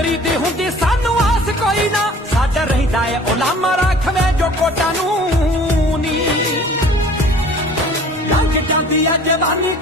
ਨੌਕਰੀ ਦੀ ਹੁੰਦੀ ਸਾਨੂੰ ਆਸ ਕੋਈ ਨਾ, ਸਾਡਾ ਰਹਿੰਦਾ ਏ ਉਲਾਮਾ ਰੱਖਵੇਂ ਜੋ ਕੋਟਾਂ ਨੂੰ ਨੀ। ਲੰਘ ਜਾਂਦੀ ਆ ਜਵਾਨੀ